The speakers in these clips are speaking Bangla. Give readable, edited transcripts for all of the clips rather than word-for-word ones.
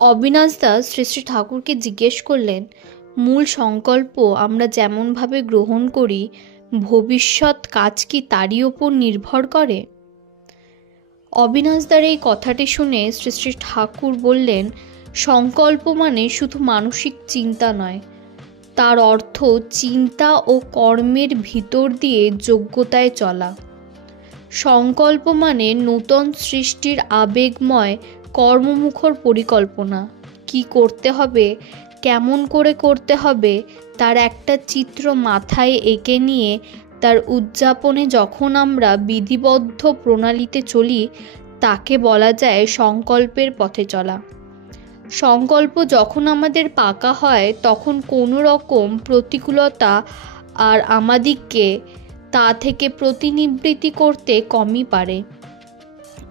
অবিনাশ দাস শ্রী শ্রী ঠাকুরকে জিজ্ঞেস করলেন, মূল সংকল্প আমরা যেমনভাবে গ্রহণ করি, ভবিষ্যৎ কাজ কি তারই ওপর নির্ভর করে? অবিনাশদার এই কথাটি শুনে শ্রী শ্রী ঠাকুর বললেন, সংকল্প মানে শুধু মানসিক চিন্তা নয়, তার অর্থ চিন্তা ও কর্মের ভিতর দিয়ে যোগ্যতায় চলা। সংকল্প মানে নূতন সৃষ্টির আবেগময় কর্মমুখর পরিকল্পনা। কি করতে হবে, কেমন করে করতে হবে, তার একটা চিত্র মাথায় এঁকে নিয়ে তার উদযাপনে যখন আমরা বিধিবদ্ধ প্রণালীতে চলি, তাকে বলা যায় সংকল্পের পথে চলা। সংকল্প যখন আমাদের পাকা হয়, তখন কোনো রকম প্রতিকূলতা আর আমাদিগকে তা থেকে প্রতিনিবৃত্তি করতে কমই পারে।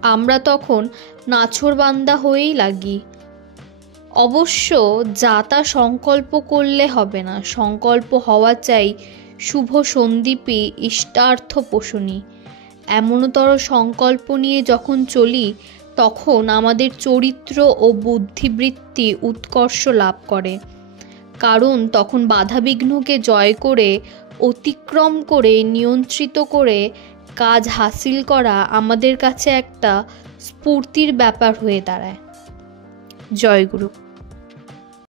আমরা তখন নাছোড়বান্দা হয়েই লাগি। অবশ্য যা তা সংকল্প করলে হবে না, সংকল্প হওয়া চাই শুভ সন্দীপী ইষ্টার্থ পোষণী। এমনতর সংকল্প নিয়ে যখন চলি, তখন আমাদের চরিত্র ও বুদ্ধিবৃত্তি উৎকর্ষ লাভ করে। কারণ তখন বাধাবিঘ্নকে জয় করে, অতিক্রম করে, নিয়ন্ত্রিত করে কাজ হাসিল করা আমাদের কাছে একটা স্ফূর্তির ব্যাপার হয়ে দাঁড়ায়। জয় গুরু।